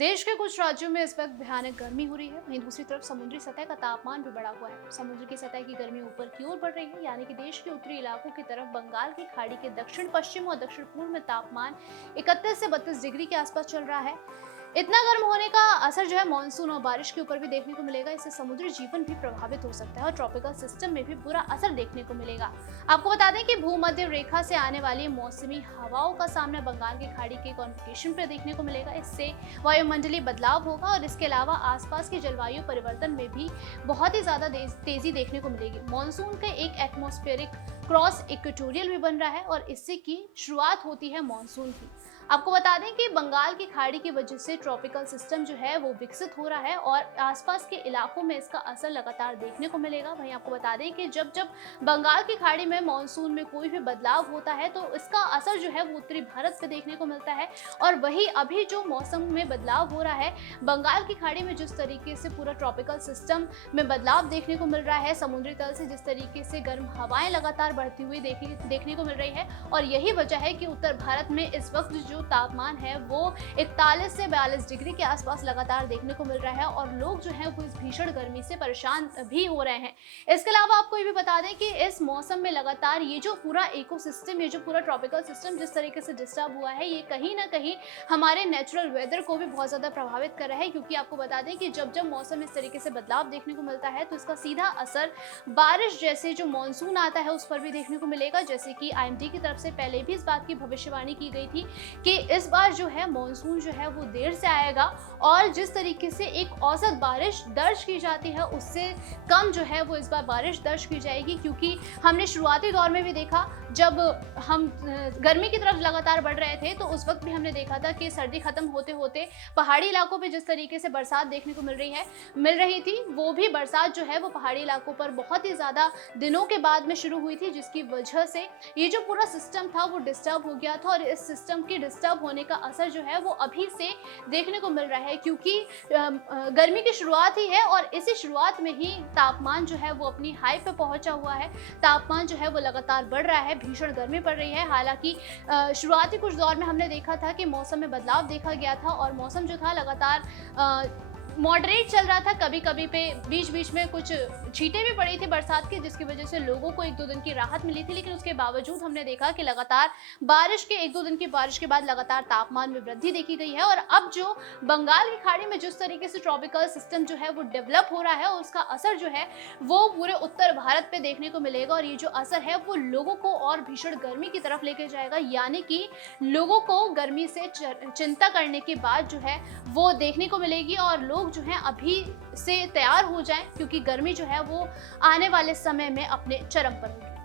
देश के कुछ राज्यों में इस वक्त भयानक गर्मी हो रही है। वहीं दूसरी तरफ समुद्री सतह का तापमान भी बढ़ा हुआ है। समुद्र की सतह की गर्मी ऊपर की ओर बढ़ रही है, यानी कि देश के उत्तरी इलाकों की तरफ बंगाल की खाड़ी के दक्षिण पश्चिम और दक्षिण पूर्व में तापमान 31 से 32 डिग्री के आसपास चल रहा है। इतना गर्म होने का असर जो है मानसून और बारिश के ऊपर भी देखने को मिलेगा। इससे समुद्री जीवन भी प्रभावित हो सकता है और ट्रॉपिकल सिस्टम में भी बुरा असर देखने को मिलेगा। आपको बता दें कि भूमध्य रेखा से आने वाली मौसमी हवाओं का सामना बंगाल की खाड़ी के कॉन्फिगरेशन पर देखने को मिलेगा। इससे वायुमंडलीय बदलाव होगा और इसके अलावा आसपास के जलवायु परिवर्तन में भी बहुत ही ज्यादा तेजी देखने को मिलेगी। मानसून का एक एटमॉस्फेरिक क्रॉस इक्वेटोरियल भी बन रहा है और इससे की शुरुआत होती है मानसून की। आपको बता दें कि बंगाल की खाड़ी की वजह से ट्रॉपिकल सिस्टम जो है वो विकसित हो रहा है और आसपास के इलाकों में इसका असर लगातार देखने को मिलेगा। वहीं आपको बता दें कि जब जब बंगाल की खाड़ी में मानसून में कोई भी बदलाव होता है तो इसका असर जो है वो उत्तरी भारत पे देखने को मिलता है। और वही अभी जो मौसम में बदलाव हो रहा है, बंगाल की खाड़ी में जिस तरीके से पूरा ट्रॉपिकल सिस्टम में बदलाव देखने को मिल रहा है, समुद्री तल से जिस तरीके से गर्म हवाएं लगातार बढ़ती हुई देखने को मिल रही है, और यही वजह है कि उत्तर भारत में इस वक्त जो तापमान है वो 41 से 42 डिग्री के आसपास लगातार देखने को मिल रहा है और लोग जो हैं वो इस भीषण गर्मी से परेशान भी हो रहे हैं। इसके अलावा आपको ये भी बता दें कि इस मौसम में लगातार ये जो पूरा इकोसिस्टम, ये जो पूरा ट्रॉपिकल सिस्टम जिस तरीके से डिस्टर्ब हुआ है, ये कहीं ना कहीं हमारे नेचुरल वेदर को भी बहुत ज़्यादा प्रभावित कर रहा है। क्योंकि आपको बता दें कि जब जब मौसम इस तरीके से बदलाव देखने को मिलता है तो इसका सीधा असर बारिश जैसे जो मानसून आता है उस पर भी देखने को मिलेगा। जैसे कि आईएमडी की तरफ से पहले भी इस बात की भविष्यवाणी की गई थी कि इस बार जो है मानसून जो है वो देर से आएगा और जिस तरीके से एक औसत बारिश दर्ज की जाती है उससे कम जो है वो इस बार बारिश दर्ज की जाएगी। क्योंकि हमने शुरुआती दौर में भी देखा, जब हम गर्मी की तरफ लगातार बढ़ रहे थे तो उस वक्त भी हमने देखा था कि सर्दी खत्म होते होते पहाड़ी इलाकों पे जिस तरीके से बरसात देखने को मिल रही थी, वो भी बरसात जो है वो पहाड़ी इलाकों पर बहुत ही ज़्यादा दिनों के बाद में शुरू हुई थी, जिसकी वजह से ये जो पूरा सिस्टम था वो डिस्टर्ब हो गया था। और इस सिस्टम के डिस्टर्ब होने का असर जो है वो अभी से देखने को मिल रहा है, क्योंकि गर्मी की शुरुआत ही है और इसी शुरुआत में ही तापमान जो है वो अपनी हाई पे पहुंचा हुआ है। तापमान जो है वो लगातार बढ़ रहा है, भीषण गर्मी पड़ रही है। हालांकि शुरुआती कुछ दौर में हमने देखा था कि मौसम में बदलाव देखा गया था और मौसम जो था लगातार मॉडरेट चल रहा था। कभी कभी पे बीच बीच में कुछ छींटें भी पड़ी थी बरसात की, जिसकी वजह से लोगों को 1-2 दिन की राहत मिली थी। लेकिन उसके बावजूद हमने देखा कि लगातार बारिश के 1-2 दिन की बारिश के बाद लगातार तापमान में वृद्धि देखी गई है। और अब जो बंगाल की खाड़ी में जिस तरीके से ट्रॉपिकल सिस्टम जो है वो डेवलप हो रहा है, उसका असर जो है वो पूरे उत्तर भारत पे देखने को मिलेगा। और ये जो असर है वो लोगों को और भीषण गर्मी की तरफ लेके जाएगा, यानी कि लोगों को गर्मी से चिंता करने की बात जो है वो देखने को मिलेगी। और लोग जो हैं अभी से तैयार हो जाएं, क्योंकि गर्मी जो है वो आने वाले समय में अपने चरम पर होगी।